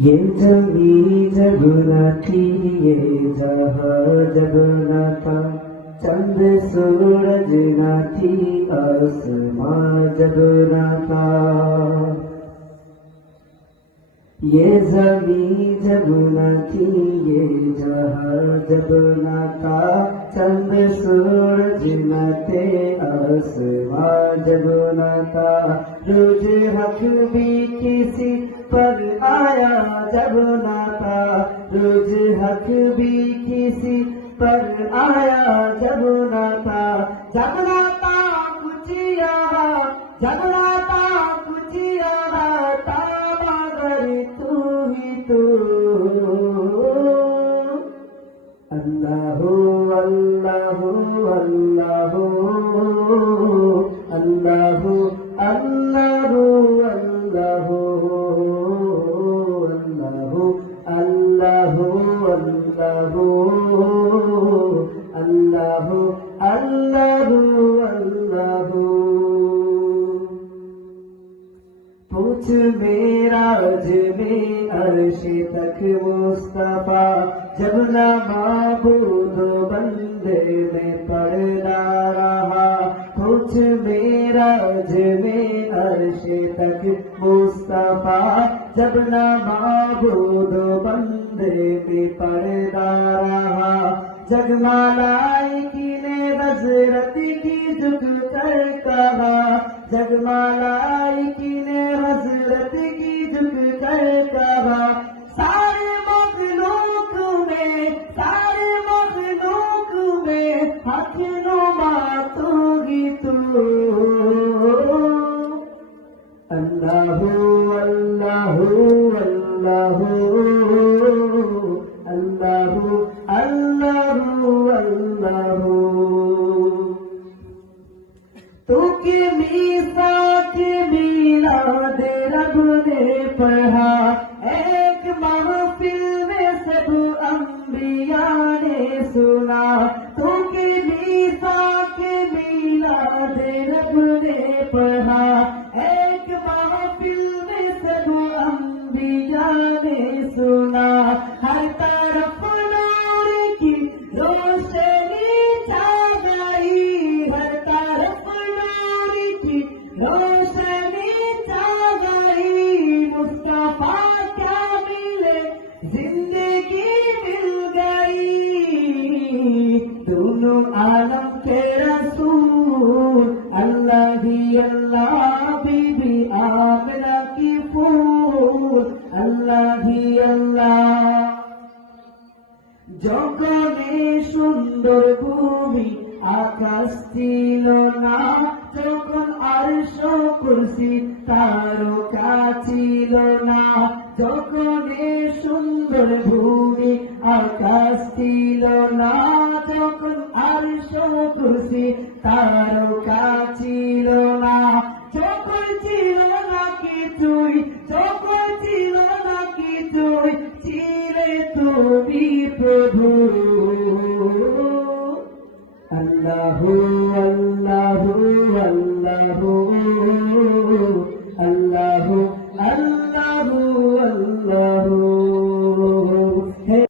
ये जमी जब न थी, ये जहाँ जब न था, चंद सूरज न थी, आसमां जब न था। ये जमी जब न थी, ये जहाँ जब न था, चंद सूरज न थे, आसमां जब न था। रोज हक भी किसी पर आया जब न था, रोज हक भी किसी पर आया जब न था। जब न था कुछ यहाँ, जब न था कुछ यहाँ था, मगर तू ही तू। अल्लाहु अल्लाहु अल्लाहु अल्लाहु अल्लाहु अल्लाहु अल्लाहु अल्लाहु अल्लाहु अल्लाहु अल्लाहु। पूछ मेराज में अर्श तक मुस्तफा, जब न माबूद बंदे में पड़ना रहा। पूछ मेराज में अर्श तक मुस्तफा, जब न माबूद बंदे में पड़ना रहा। जगमालाइकी ने हजरत की झुक कर कहा, जगमालाइकी ने हजरत की झुक कर कहा। सारे मखलूक में, सारे मखलूक में हक नुमा तू ही तू। अल्लाहु अल्लाहु अल्लाहु अल्लाहु अल्लाहु अल्लाहु। तू के मीसाक मिलाद रब ने पढ़ा, एक महफिल में सब अंबिया ने सुना। तू के मीसाक मिलाद रब ने पढ़ा, एक महफिल में सब अंबिया ने सुना। हर तरफ नूर की रोशनी छा गई, हर तरफ नूर की रोशनी छा गई। मुस्तफा क्या मिले, जिंदगी मिल गई। दोनों आलम के रसूल, अल्लाह ही अल्लाह, बीबी आमिना की फूल, अल्लाह ही अल्लाह। জগনে সুন্দর ভূমি আকাশ ছিল না, যখন আরশ কুরসি তারকা ছিল না। জগনে সুন্দর ভূমি আকাশ ছিল না, যখন আরশ কুরসি তারকা ছিল না। যখন ছিল না কিছুই, যখন ছিল না কিছুই, ছিলে তুমি প্রভু। अल्लाहु